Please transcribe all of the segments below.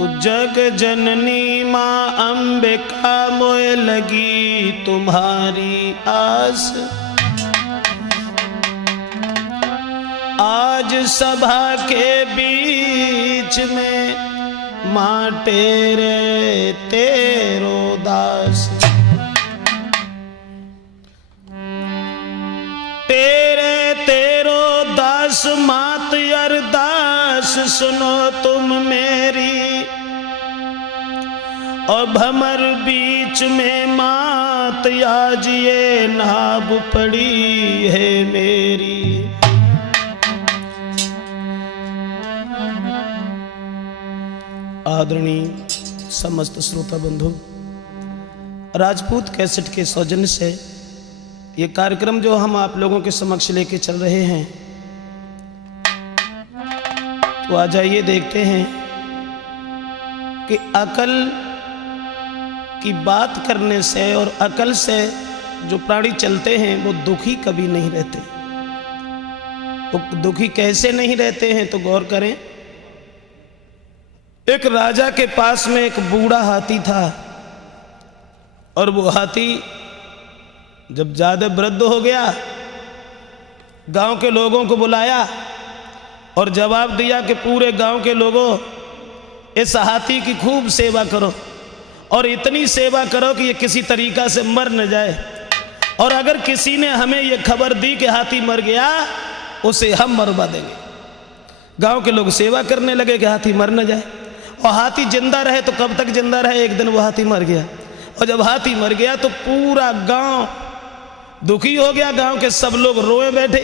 तो जग जननी माँ अंबिका मोए लगी तुम्हारी आस। आज सभा के बीच में माँ तेरे तेरो दास। तेरे तेरो दास मात अरदास सुनो तुम मेरी। और भमर बीच में मात आज ये नाभ पड़ी है मेरी। आदरणीय समस्त श्रोता बंधु, राजपूत कैसेट के सौजन्य से ये कार्यक्रम जो हम आप लोगों के समक्ष लेके चल रहे हैं, तो आ जाइए देखते हैं कि अकल की बात करने से और अकल से जो प्राणी चलते हैं वो दुखी कभी नहीं रहते। वो दुखी कैसे नहीं रहते हैं तो गौर करें। एक राजा के पास में एक बूढ़ा हाथी था और वो हाथी जब ज्यादा वृद्ध हो गया, गांव के लोगों को बुलाया और जवाब दिया कि पूरे गांव के लोगों, इस हाथी की खूब सेवा करो और इतनी सेवा करो कि ये किसी तरीका से मर न जाए। और अगर किसी ने हमें ये खबर दी कि हाथी मर गया, उसे हम मरवा देंगे। गांव के लोग सेवा करने लगे कि हाथी मर न जाए। और हाथी जिंदा रहे तो कब तक जिंदा रहे, एक दिन वो हाथी मर गया। और जब हाथी मर गया तो पूरा गांव दुखी हो गया, गांव के सब लोग रोए बैठे।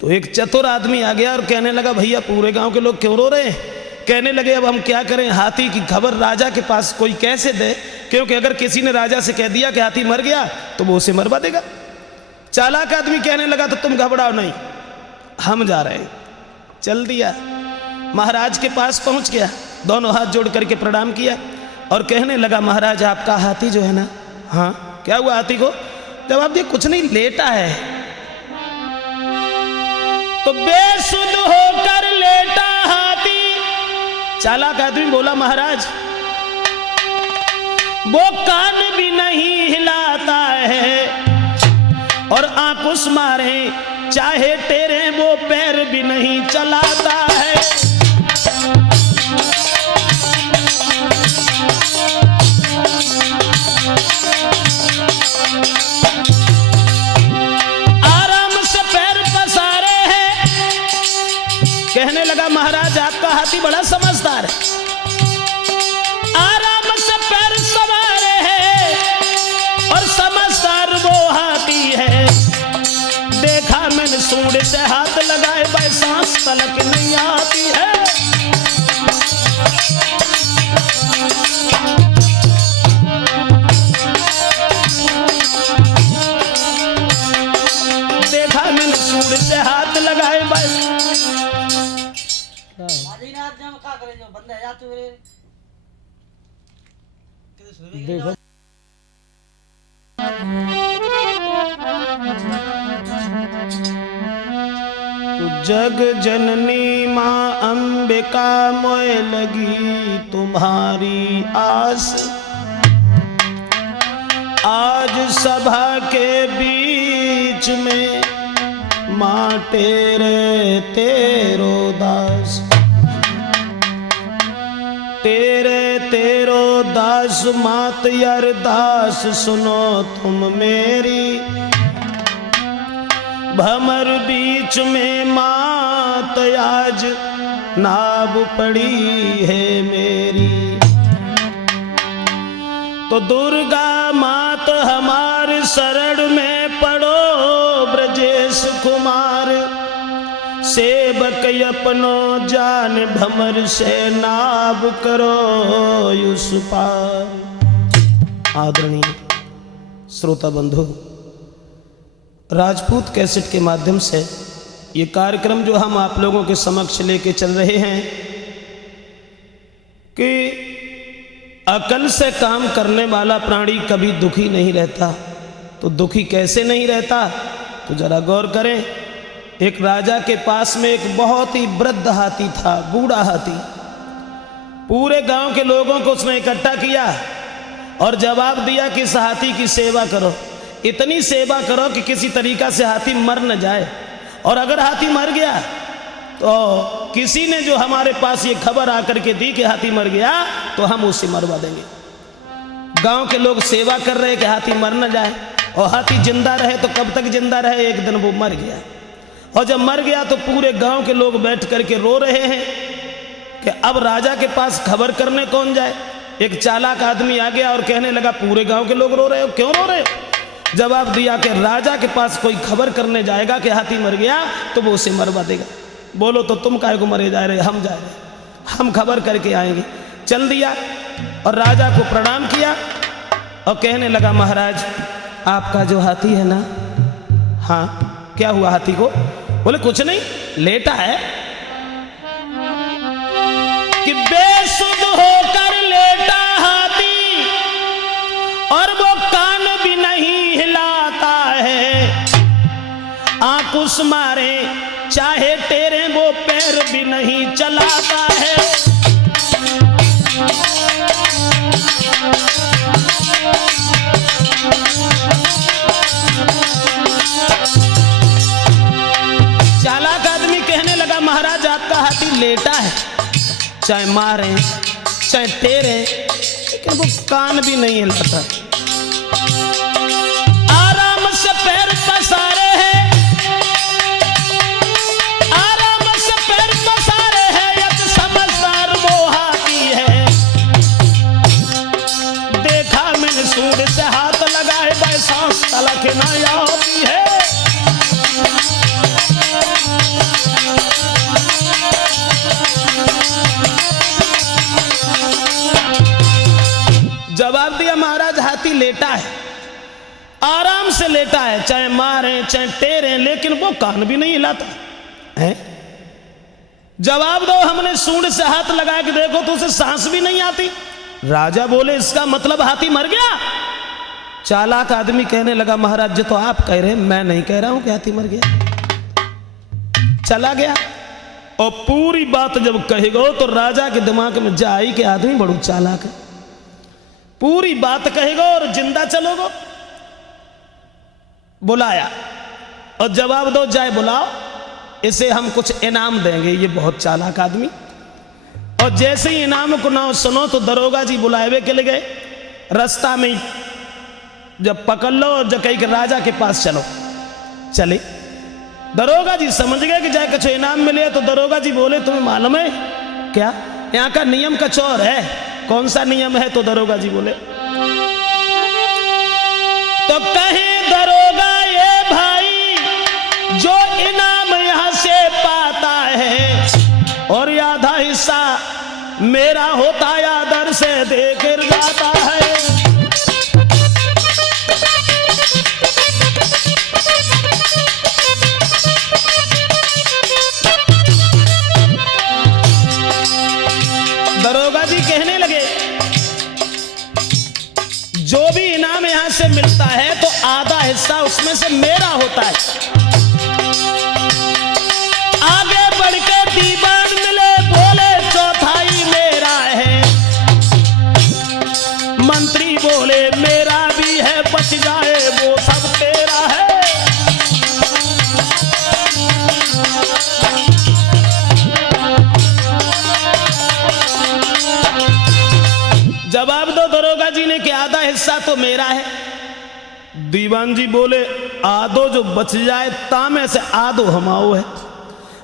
तो एक चतुर आदमी आ गया और कहने लगा, भैया पूरे गांव के लोग क्यों रो रहे हैं? कहने लगे, अब हम क्या करें, हाथी की खबर राजा के पास कोई कैसे दे, क्योंकि अगर किसी ने राजा से कह दिया कि हाथी मर गया तो वो उसे मरवा देगा। चालाक आदमी कहने लगा, तो तुम घबराओ नहीं, हम जा रहे हैं। चल दिया, महाराज के पास पहुंच गया, दोनों हाथ जोड़ करके प्रणाम किया और कहने लगा, महाराज आपका हाथी जो है ना, हाँ क्या हुआ हाथी को? जवाब दिया, कुछ नहीं, लेटा है। तो बेसुध होकर लेटा हाथी। चालाक आदमी बोला, महाराज वो कान भी नहीं हिलाता है और आंकुश मारे चाहे तेरे वो पैर भी नहीं चलाता है। कहने लगा, महाराज आपका हाथी बड़ा समझदार है, आराम से पैर सवारे है और समझदार वो हाथी है। देखा मैंने सूंड से हाथ लगाए, भाई सांस तलक नहीं आती है। देखा मैंने सूंड से हाथ लगाए, भाई देखो तो जग जननी माँ अंबिका मोए लगी तुम्हारी आस। आज सभा के बीच में माँ तेरे तेरो दास। तेरे तेरो दास मात अरदास सुनो तुम मेरी। भमर बीच में मात आज नाभ पड़ी है मेरी। तो दुर्गा मात हमारे शरण में पड़ो ब्रजेश कुमार। सेवक अपनो जान भमर से नाभ करो युस पार। आदरणीय श्रोता बंधु, राजपूत कैसेट के माध्यम से ये कार्यक्रम जो हम आप लोगों के समक्ष लेके चल रहे हैं कि अकल से काम करने वाला प्राणी कभी दुखी नहीं रहता। तो दुखी कैसे नहीं रहता, तो जरा गौर करें। एक राजा के पास में एक बहुत ही वृद्ध हाथी था, बूढ़ा हाथी। पूरे गांव के लोगों को उसने इकट्ठा किया और जवाब दिया कि इस हाथी की सेवा करो, इतनी सेवा करो कि किसी तरीका से हाथी मर न जाए, और अगर हाथी मर गया तो किसी ने जो हमारे पास ये खबर आकर के दी कि हाथी मर गया तो हम उसे मरवा देंगे। गांव के लोग सेवा कर रहे कि हाथी मर न जाए, और हाथी जिंदा रहे तो कब तक जिंदा रहे, एक दिन वो मर गया। और जब मर गया तो पूरे गांव के लोग बैठ करके रो रहे हैं कि अब राजा के पास खबर करने कौन जाए। एक चालाक आदमी आ गया और कहने लगा, पूरे गांव के लोग रो रहे हो, क्यों रो रहे हो? जवाब दिया कि राजा के पास कोई खबर करने जाएगा कि हाथी मर गया तो वो उसे मरवा देगा। बोलो तो तुम काहे को मरे जा रहे, हम जा रहे, हम खबर करके आएंगे। चल दिया और राजा को प्रणाम किया और कहने लगा, महाराज आपका जो हाथी है ना, हाँ क्या हुआ हाथी को? बोले कुछ नहीं, लेटा है। कि बेसुध होकर लेटा हाथी और वो कान भी नहीं हिलाता है, आंख उस मारे चाहे तेरे वो पैर भी नहीं चलाता है। चालाक आदमी कहने लगा, महाराज आपका हाथी लेटा है, चाहे मारे चाहे टेरे, लेकिन वो कान भी नहीं हिलाता। आराम से पैर पसारे हैं, आराम से पैर पसारे हैं, यद समझदार वो हाथी है। देखा मैंने सूंड से हाथ लगाए, भाई सांस तलक ना आती है। जवाब दिया, महाराज हाथी लेटा है, आराम से लेटा है, चाहे मारे चाहे टेरे, लेकिन वो कान भी नहीं हिलाता है। जवाब दो, हमने सूंड से हाथ लगाया कि देखो तो उसे सांस भी नहीं आती। राजा बोले, इसका मतलब हाथी मर गया? चालाक आदमी कहने लगा, महाराज जो तो आप कह रहे हैं, मैं नहीं कह रहा हूं कि हाथी मर गया। चला गया और पूरी बात जब कहेगो तो राजा के दिमाग में जाई कि आदमी बड़ू चालाक है, पूरी बात कहेगा और जिंदा चलोगो। बुलाया और जवाब दो, जाए बुलाओ, इसे हम कुछ इनाम देंगे, ये बहुत चालाक आदमी। और जैसे ही इनाम को ना सुनो तो दरोगा जी बुलाए के लिए गए। रास्ता में जब पकड़ लो और जब कही कि राजा के पास चलो, चले। दरोगा जी समझ गए कि जाए कुछ इनाम मिले। तो दरोगा जी बोले, तुम्हें मालूम है क्या यहाँ का नियम कुछ और है? कौन सा नियम है? तो दरोगा जी बोले, तो कहे दरोगा ये भाई, जो इनाम यहां से पाता है और आधा हिस्सा मेरा होता है, आदर से देकर जाता है। दरोगा जी कहने लगे, जो भी इनाम यहां से मिलता है तो आधा हिस्सा उसमें से मेरा होता है। आगे बढ़ के दीवान मिले, बोले चौथाई मेरा है। मंत्री बोले मेरा भी है, बच जाए वो सब तेरा है। जवाब दो दरोगा जी ने कि आधा हिस्सा तो मेरा है। दीवान जी बोले, आधो जो बच जाए तामे से आधो हमाओ है।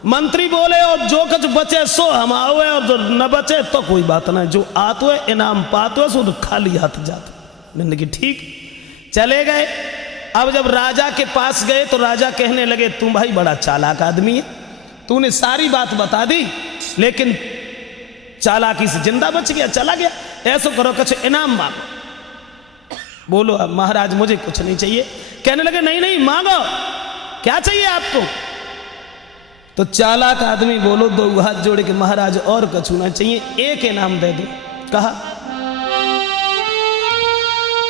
मंत्री बोले, और जो कुछ बचे सो हमाओ है, और जो न बचे तो कोई बात ना, जो आतो है इनाम पातो है, सो तो खाली हाथ जाता। मैंने कहा ठीक, चले गए। अब जब राजा के पास गए तो राजा कहने लगे, तू भाई बड़ा चालाक आदमी है, तूने सारी बात बता दी लेकिन चालाकी से जिंदा बच गया, चला गया। ऐसा करो, कुछ इनाम मांगो। बोलो, अब महाराज मुझे कुछ नहीं चाहिए। कहने लगे, नहीं नहीं मांगो, क्या चाहिए आपको? तो चालाक आदमी बोलो, दो हाथ जोड़े के महाराज और कुछ ना चाहिए, एक इनाम दे दो। कहा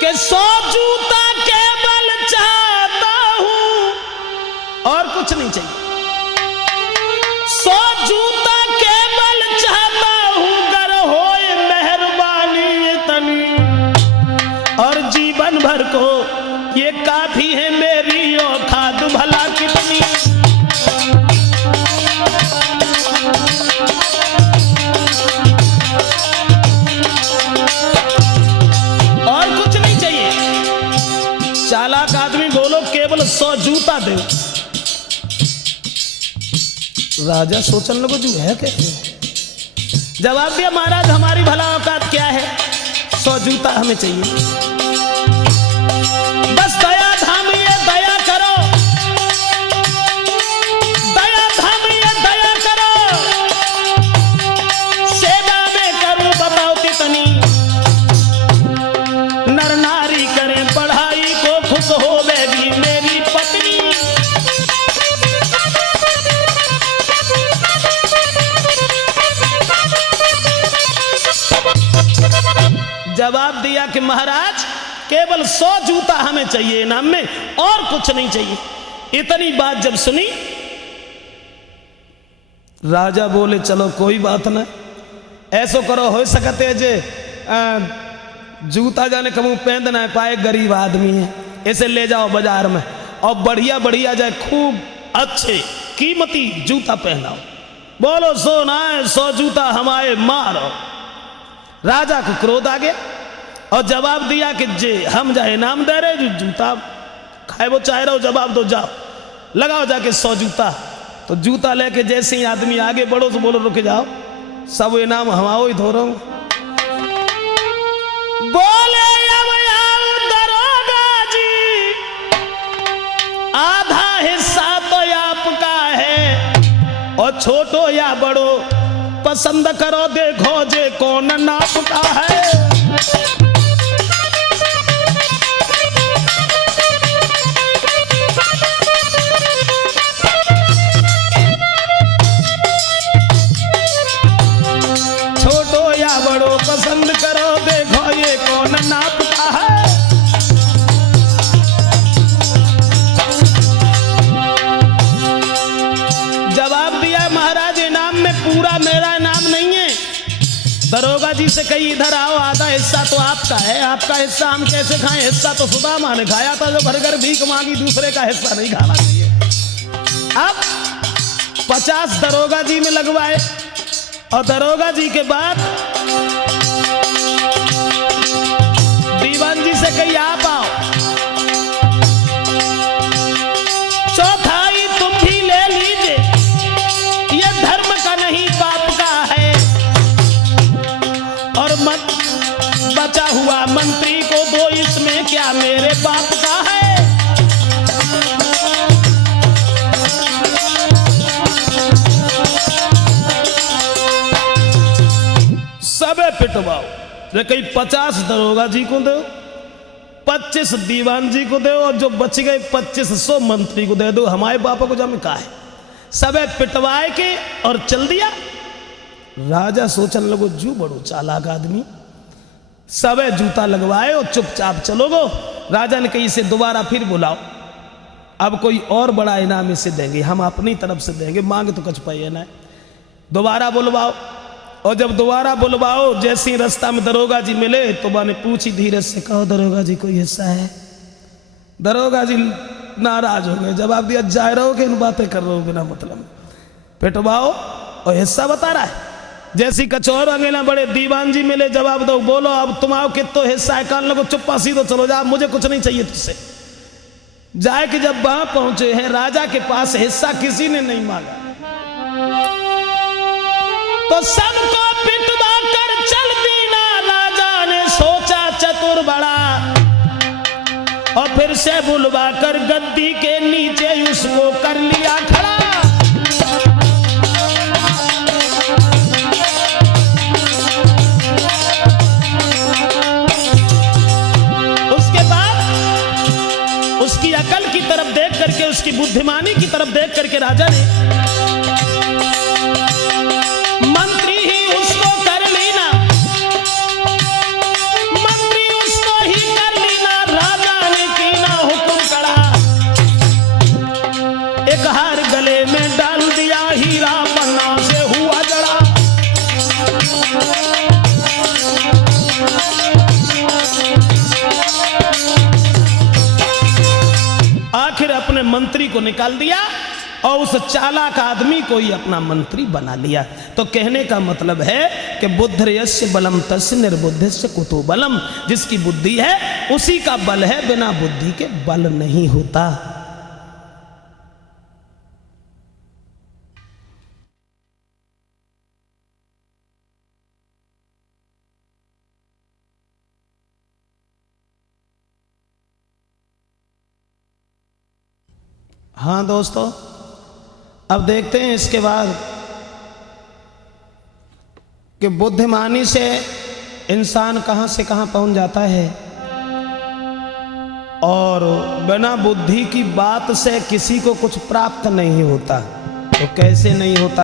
कि 100 जूता केवल चाहता हूं और कुछ नहीं चाहिए। 100 जूता केवल चाहता हूं, गर होए दे। राजा सोचने लगो जो है कैसे। जवाब दिया महाराज हमारी भला औकात क्या है, 100 जूता हमें चाहिए। बस दया धाम ये दया करो, दया धाम ये दया करो, सेवा में करूं बताओ कितनी, नर नारी करें पढ़ाई को खुश होवेगी मेरी पत्नी। जवाब दिया कि महाराज केवल 100 जूता हमें चाहिए इनाम में, और कुछ नहीं चाहिए। इतनी बात जब सुनी राजा बोले चलो कोई बात ना, ऐसो करो हो सकते जे जूता जाने कबू पहन ना पाए, गरीब आदमी है, इसे ले जाओ बाजार में और बढ़िया बढ़िया जाए खूब अच्छे कीमती जूता पहनाओ। बोलो सोना है 100 जूता हमारे मारो। राजा को क्रोध आ गया और जवाब दिया कि जे हम जाए इनाम दे रहे, जो जूता खाए वो चाह रहे हो, जवाब दो, जाओ लगाओ जाके 100 जूता। तो जूता लेके जैसे ही आदमी आगे बढ़ो तो बोलो रुक जाओ, सब इनाम हमाओ ही धो रहा हूं। बोले दरोगा जी आधा हिस्सा तो आपका है, और छोटो या बड़ो पसंद करो, देखो जे कौन नापता है। छोटो या बड़ो पसंद करो, देखो ये कौन नापता है। जवाब दिया महाराज इनाम में पूरा मेरा इनाम नहीं है। दरोगा जी से कही इधर आओ, आधा हिस्सा तो आपका है, आपका हिस्सा हम कैसे खाएं, हिस्सा तो सुदामा ने खाया था जो भरकर भीख मांगी, दूसरे का हिस्सा नहीं खाना चाहिए। अब 50 दरोगा जी में लगवाए और दरोगा जी के बाद दीवान जी से कही आप आओ, चौथाई तुम भी ले लीजिए, ये धर्म का नहीं पाप का है, और मत बचा हुआ मंत्री को दो, इसमें क्या मेरे बाप का है। सबे पिटवाओ, कहीं 50 दरोगा जी को दो, 25 दीवान जी को दो, और जो बच गए 2500 मंत्री को दे दो, हमारे बापा को जब कहा है। सबे पिटवाए के और चल दिया। राजा सोचने लगो जू बड़ो चालाक आदमी, सबे जूता लगवाए और चुपचाप चलो गो। राजा ने कही इसे दोबारा फिर बुलाओ, अब कोई और बड़ा इनाम इसे देंगे, हम अपनी तरफ से देंगे, मांग तो कुछ पाइए ना। दोबारा बुलवाओ, और जब दोबारा बुलवाओ जैसे ही रास्ता में दरोगा जी मिले तो मैंने पूछी धीरे से, कहो दरोगा जी कोई हिस्सा है। दरोगा जी नाराज हो गए, जवाब दिया जा रहे हो कि इन बातें कर रहे हो बिना मतलब। पिटवाओ और हिस्सा बता रहा है। जैसी कचौर अंगेला बड़े दीवान जी मिले, जवाब दो, बोलो अब तुम आओ कितो हिस्सा है। कान लगो चुप्पा सीधो चलो जा, मुझे कुछ नहीं चाहिए तुझसे। जाए कि जब वहां पहुंचे हैं राजा के पास हिस्सा किसी ने नहीं मांगा, तो सबको पिटवा कर चल दीना। राजा ने सोचा चतुर बड़ा, और फिर से बुलवा कर गद्दी के नीचे उसको कर लिया खड़ा। उसके बाद उसकी अकल की तरफ देख करके, उसकी बुद्धिमानी की तरफ देख करके राजा ने मंत्री ही उसको कर लेना, मंत्री उसको ही कर लेना। राजा ने कीना हुक्म करा, एक हार गले में डाल दिया, हीरा पन्ना से हुआ जड़ा। आखिर अपने मंत्री को निकाल दिया और उस चालाक आदमी को ही अपना मंत्री बना लिया। तो कहने का मतलब है कि बुद्धिर्यस्य बलम तस्य निर्बुद्धिस्य कुतो बलम, जिसकी बुद्धि है उसी का बल है, बिना बुद्धि के बल नहीं होता। हाँ दोस्तों, अब देखते हैं इसके बाद कि बुद्धिमानी से इंसान कहाँ से कहाँ पहुँच जाता है और बिना बुद्धि की बात से किसी को कुछ प्राप्त नहीं होता। तो कैसे नहीं होता?